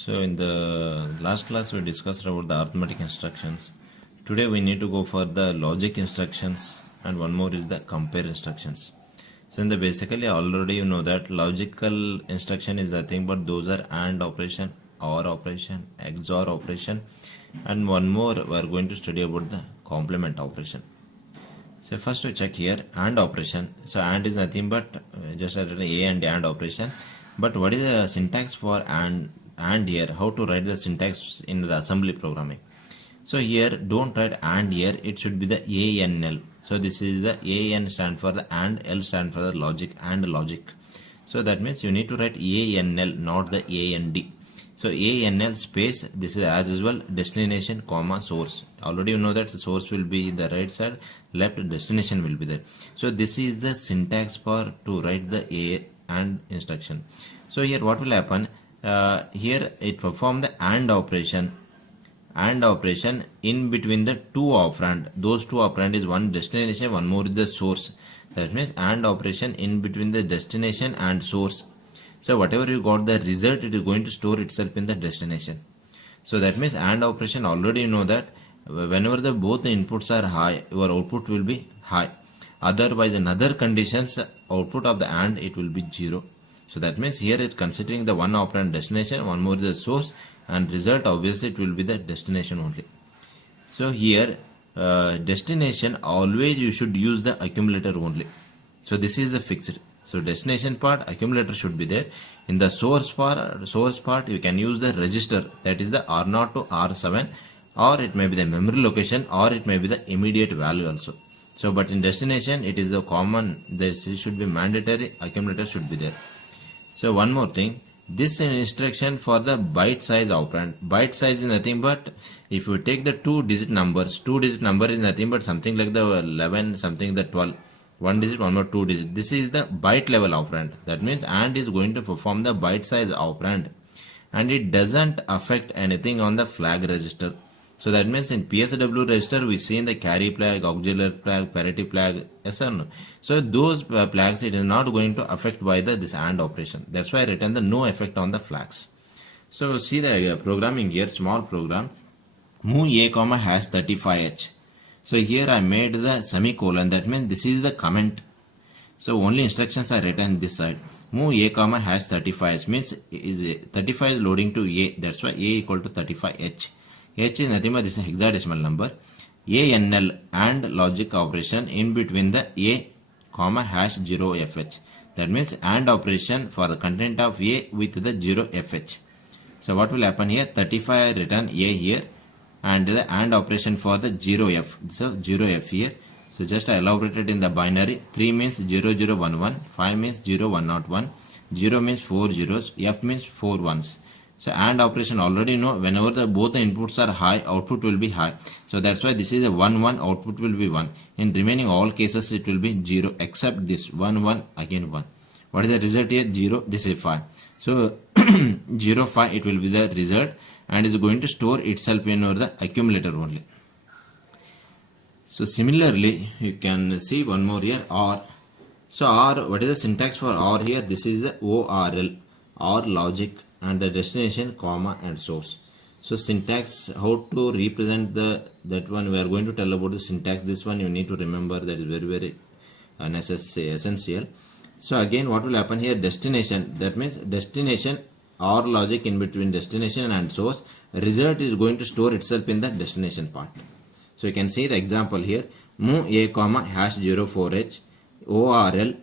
So in the last class we discussed about the arithmetic instructions. Today we need to go for the logic instructions and one more is the compare instructions. So in the basically already you know that logical instruction is nothing but those are AND operation, OR operation, XOR operation, and one more we are going to study about the complement operation. So first we check here AND operation. So AND is nothing but just a AND operation. But what is the syntax for AND here? How to write the syntax in the assembly programming? So here don't write AND here. It should be the ANL. So this is the AN stand for the AND, L stand for the logic and logic. So that means you need to write ANL, not the AND. So ANL space, this is as usual destination comma source. Already you know that the source will be in the right side, left destination will be there. So this is the syntax for to write the AND instruction. So here what will happen? Here it perform the AND operation in between the two operand. Those two operand is one destination, one more is the source. That means AND operation in between the destination and source. So whatever you got the result, it is going to store itself in the destination. So that means AND operation already you know that whenever the both the inputs are high, your output will be high. Otherwise in other conditions, output of the AND it will be 0. So that means here it's considering the one operand destination, one more is the source, and result obviously it will be the destination only. So here destination always you should use the accumulator only. So this is the fixed. So destination part accumulator should be there. In the source part you can use the register, that is the R0 to R7, or it may be the memory location, or it may be the immediate value also. So but in destination it is the common, this should be mandatory, accumulator should be there. So one more thing, this instruction for the byte size operand. Byte size is nothing but if you take the two digit number is nothing but something like the 11, something the 12. One digit, one more two digit. This is the byte level operand. That means AND is going to perform the byte size operand, and it doesn't affect anything on the flag register. So that means in PSW register we see in the carry flag, auxiliary flag, parity flag, yes or no. So those flags it is not going to affect by this AND operation. That's why I written the no effect on the flags. So see the programming here, small program, move a comma hash 35h. So here I made the semicolon, that means this is the comment. So only instructions are written this side. Move a comma hash 35h means is 35 is loading to a, that's why a equal to 35h. H is nothing but this is hexadecimal number. ANL and logic operation in between the a comma hash 0fh. That means AND operation for the content of a with the 0fh. So what will happen here? 35 written a here, and the AND operation for the 0f. So 0f here. So just I elaborated in the binary. 3 means 0011, 5 means 0101, 0 means 4 zeros, f means 4 ones. So AND operation already know whenever both the inputs are high, output will be high. So that's why this is a 1 1, output will be 1. In remaining all cases it will be 0 except this 1 1 again 1. What is the result here? 0, this is 5. So 0 5 it will be the result, and is going to store itself in the accumulator only. So similarly you can see one more here, OR. So OR, what is the syntax for OR here? This is the ORL, OR logic, and the destination comma and source. So syntax, how to represent that one we are going to tell about the syntax. This one you need to remember, that is very necessary, essential. So again what will happen here? Destination, that means destination OR logic in between destination and source. Result is going to store itself in the destination part. So you can see the example here. Move a comma hash 04h ORL.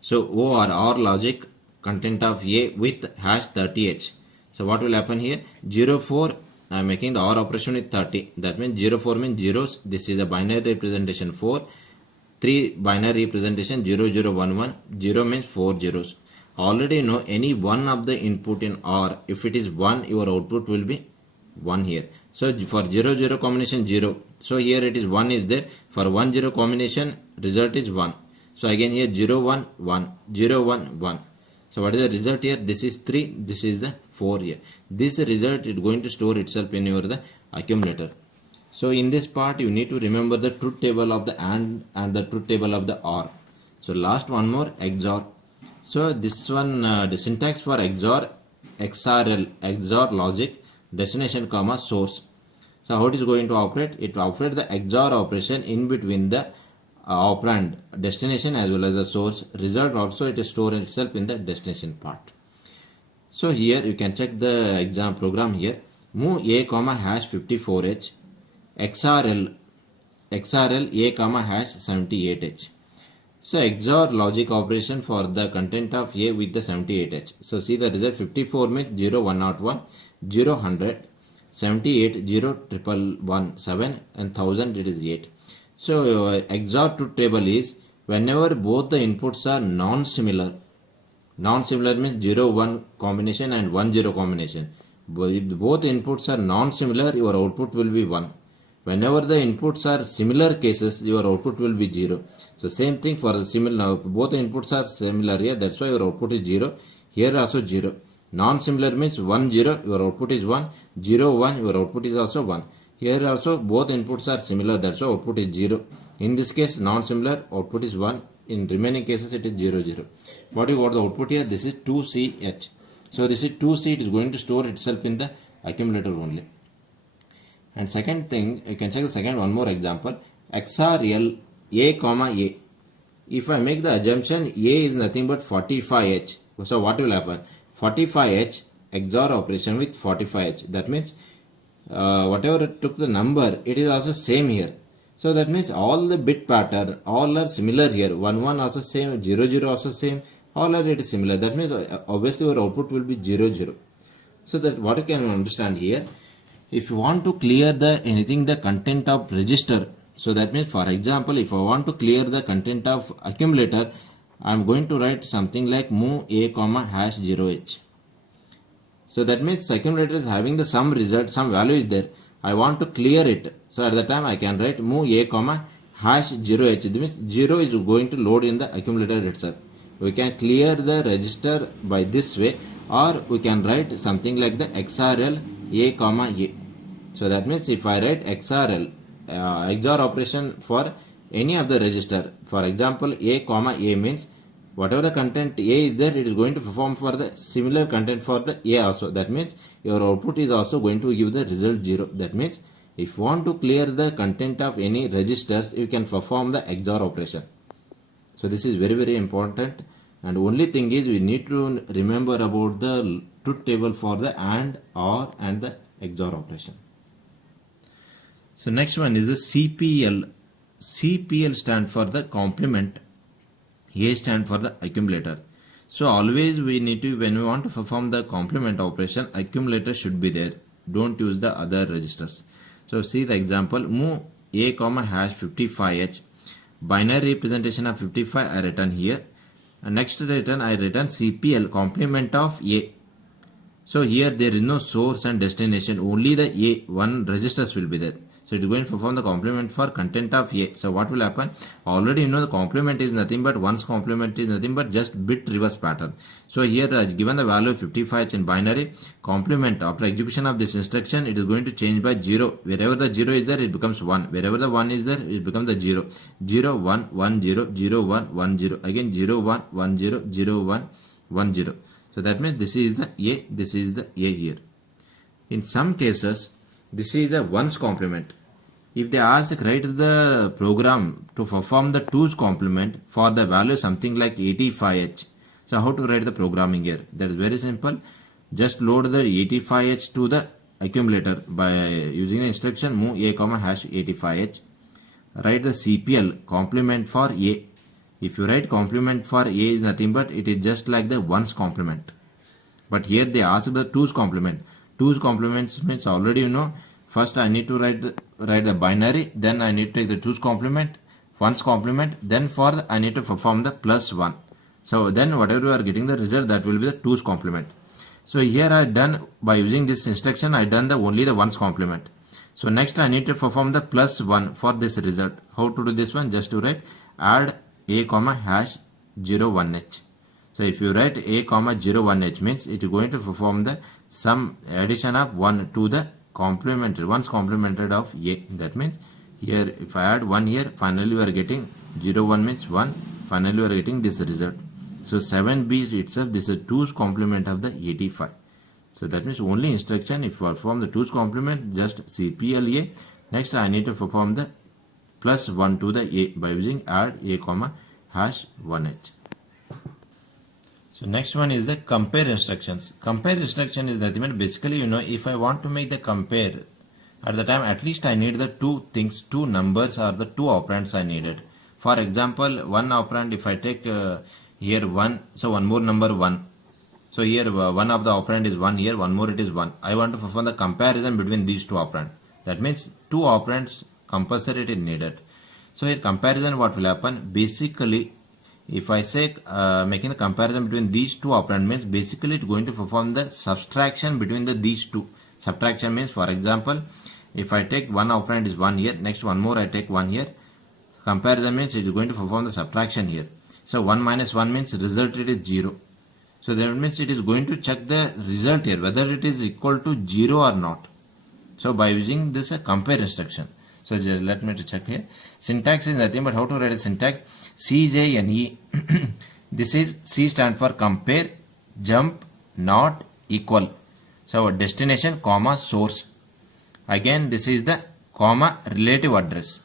So OR logic content of a with hash 30h. So what will happen here? 04, I am making the OR operation with 30. That means 04 means zeros. This is a binary representation 4. 3 binary representation 0011. 0 means 4 zeros. Already you know any one of the input in OR, if it is 1, your output will be 1 here. So for 0 0 combination 0. So here it is 1 is there. For 1 0 combination result is 1. So again here 0 1 1, 0 1 1. So what is the result here? This is 3, this is the 4 here. This result is going to store itself in the accumulator. So in this part you need to remember the truth table of the AND and the truth table of the OR. So last one more, XOR. So this one, the syntax for XOR, XRL, XOR logic, destination comma source. So how it is going to operate? It will operate the XOR operation in between the operand destination as well as the source. Result also it is stored itself in the destination part. So here you can check the exam program here. Move a comma hash 54h XRL a comma hash 78h. So XOR logic operation for the content of a with the 78h. So see the result, 54 means 0 101 0 100 78 0 111 and 1000 it is 8. So XOR truth table is whenever both the inputs are non-similar. Non-similar means 0 1 combination and 1 0 combination. If both inputs are non-similar, your output will be 1. Whenever the inputs are similar cases, your output will be 0. So same thing for the similar, both the inputs are similar here, that's why your output is 0. Here also 0. Non-similar means 1 0, your output is 1. 0 1, your output is also 1. Here also both inputs are similar, that's why output is 0. In this case non-similar, output is 1. In remaining cases it is 0 0. What you got the output here? This is 2CH. So this is 2C, it is going to store itself in the accumulator only. And second thing, you can check the second one more example. XRL a comma a. If I make the assumption a is nothing but 45h, so what will happen? 45h XOR operation with 45h. That means whatever took the number, it is also same here. So that means all the bit pattern, all are similar here. 1 1 also same, 0 0 also same, all are it is similar. That means obviously your output will be 0 0. So that what you can understand here, if you want to clear the content of register, so that means for example if I want to clear the content of accumulator, I am going to write something like move a comma hash 0h. So that means accumulator is having the some result, some value is there. I want to clear it. So at the time I can write move a comma hash 0h. That means 0 is going to load in the accumulator itself. We can clear the register by this way, or we can write something like the XRL a comma a. So that means if I write XRL XOR operation for any of the register, for example a comma a means whatever the content a is there, it is going to perform for the similar content for the a also. That means your output is also going to give the result 0. That means if you want to clear the content of any registers, you can perform the XOR operation. So this is very very important, and only thing is we need to remember about the truth table for the AND, OR and the XOR operation. So next one is the CPL. CPL stand for the complement, A stand for the accumulator. So always we need to, when we want to perform the complement operation, accumulator should be there. Don't use the other registers. So see the example, move a comma hash 55h. Binary representation of 55 I written here. And next return I written CPL complement of A. So here there is no source and destination, only the A, one registers will be there. So it is going to perform the complement for content of A. So what will happen? Already you know the complement is nothing but one's complement is nothing but just bit reverse pattern. So here given the value of 55 in binary, complement after execution of this instruction, it is going to change by 0. Wherever the 0 is there, it becomes 1. Wherever the 1 is there, it becomes the 0. 0 1 1 0 0 1 1 0. Again 0 1 1 0 0 1 1 0. So that means this is the A, this is the A here. In some cases, this is a ones complement. If they ask write the program to perform the 2's complement for the value something like 85h. So how to write the programming here? That is very simple. Just load the 85h to the accumulator by using the instruction move a comma hash 85h. Write the CPL complement for A. If you write complement for A is nothing but it is just like the ones complement. But here they ask the 2's complement. 2's complements means already you know. First I need to write the binary, then I need to take the 2's complement, 1's complement, then I need to perform the plus 1. So then whatever you are getting the result, that will be the 2's complement. So here I done by using this instruction, I done only the 1's complement. So next I need to perform the plus 1 for this result. How to do this one? Just to write add a comma hash 01h. So if you write a comma 01h means it is going to perform the some addition of 1 to the complemented, once complemented of A. That means here if I add 1 here, finally we are getting 01 means 1, finally we are getting this result. So 7b itself, this is 2's complement of the 85. So that means only instruction, if you perform the 2's complement, just CPLA. Next I need to perform the plus 1 to the a by using add a comma hash 1h. So next one is the compare instructions. Compare instruction is that basically, if I want to make the compare, at the time at least I need the two things, two numbers or the two operands I needed. For example, one operand, if I take here 1, so one more number 1. So here one of the operand is 1, here one more it is 1. I want to perform the comparison between these two operands. That means two operands compulsory it is needed. So here comparison, what will happen? Basically, if I say making the comparison between these two operands means basically it's going to perform the subtraction between these two. Subtraction means, for example, if I take one operand is 1 here, next one more I take 1 here. Comparison means it is going to perform the subtraction here. So 1 minus 1 means result it is 0. So that means it is going to check the result here, whether it is equal to 0 or not. So by using this compare instruction. So just let me to check here. Syntax is nothing but how to write a syntax. CJNE. This is C stand for compare, jump, not, equal. So our destination, comma, source. Again this is the comma relative address.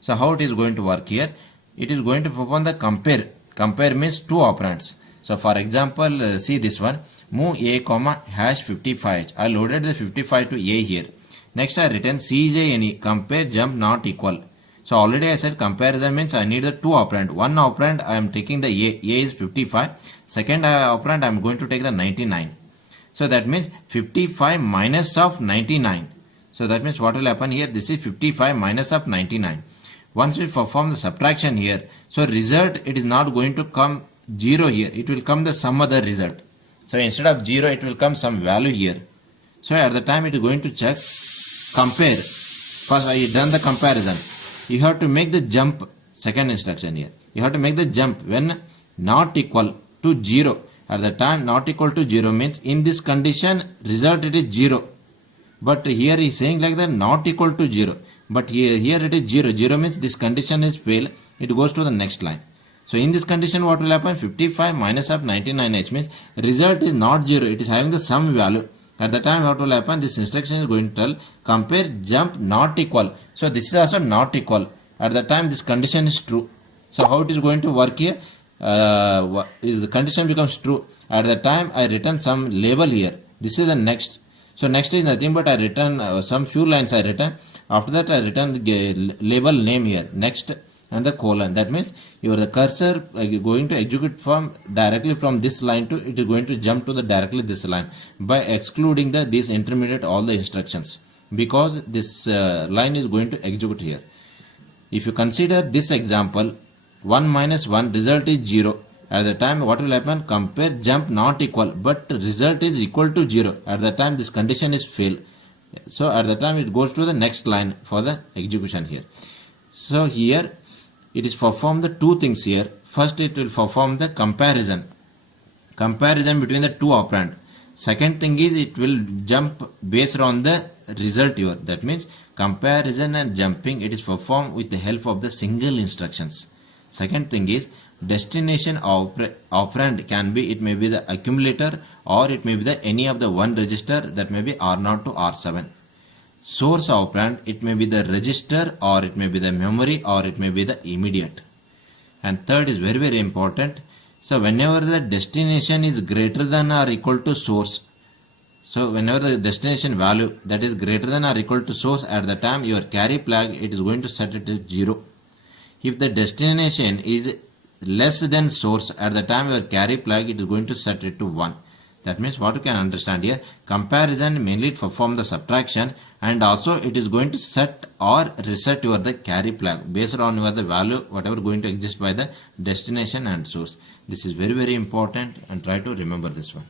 So how it is going to work here? It is going to perform the compare. Compare means two operands. So for example, see this one, move a comma hash 55h. I loaded the 55 to a here. Next I written CJNE, compare, jump, not, equal. So already I said comparison means I need the two operand. One operand I am taking the a is 55. Second operand I am going to take the 99. So that means 55 minus of 99. So that means what will happen here? This is 55 minus of 99. Once we perform the subtraction here, so result it is not going to come 0 here. It will come the some other result. So instead of 0 it will come some value here. So at the time it is going to check compare. First I done the comparison. You have to make the jump, second instruction here. You have to make the jump when not equal to 0. At the time not equal to 0 means in this condition result it is 0. But here he is saying like that not equal to 0. But here it is 0. 0 means this condition is fail. It goes to the next line. So in this condition what will happen? 55 minus of 99h means result is not 0. It is having the sum value. At the time what will happen? This instruction is going to tell compare, jump, not equal. So this is also not equal. At the time this condition is true. So how it is going to work here? Is the condition becomes true. At the time I written some label here. This is the next. So next is nothing but I written some few lines I written. After that I written label name here. Next and the colon. That means the cursor going to execute from directly from this line to it is going to jump to the directly this line by excluding this intermediate all the instructions, because this line is going to execute here. If you consider this example, 1 minus 1 result is 0. At the time what will happen? Compare, jump, not equal, but result is equal to 0. At the time this condition is fail. So at the time it goes to the next line for the execution here. So here it is perform the two things here. First it will perform the comparison between the two operand. Second thing is it will jump based on the result here. That means comparison and jumping it is performed with the help of the single instructions. Second thing is destination operand can be, it may be the accumulator or it may be the any of the one register, that may be R0 to R7. Source operand, it may be the register or it may be the memory or it may be the immediate. And third is very very important. So whenever the destination is greater than or equal to source, so whenever the destination value that is greater than or equal to source, at the time your carry flag it is going to set it to 0. If the destination is less than source, at the time your carry flag it is going to set it to 1. That means what you can understand here, comparison mainly perform the subtraction and also it is going to set or reset your the carry flag based on your the value whatever going to exist by the destination and source. This is very very important and try to remember this one.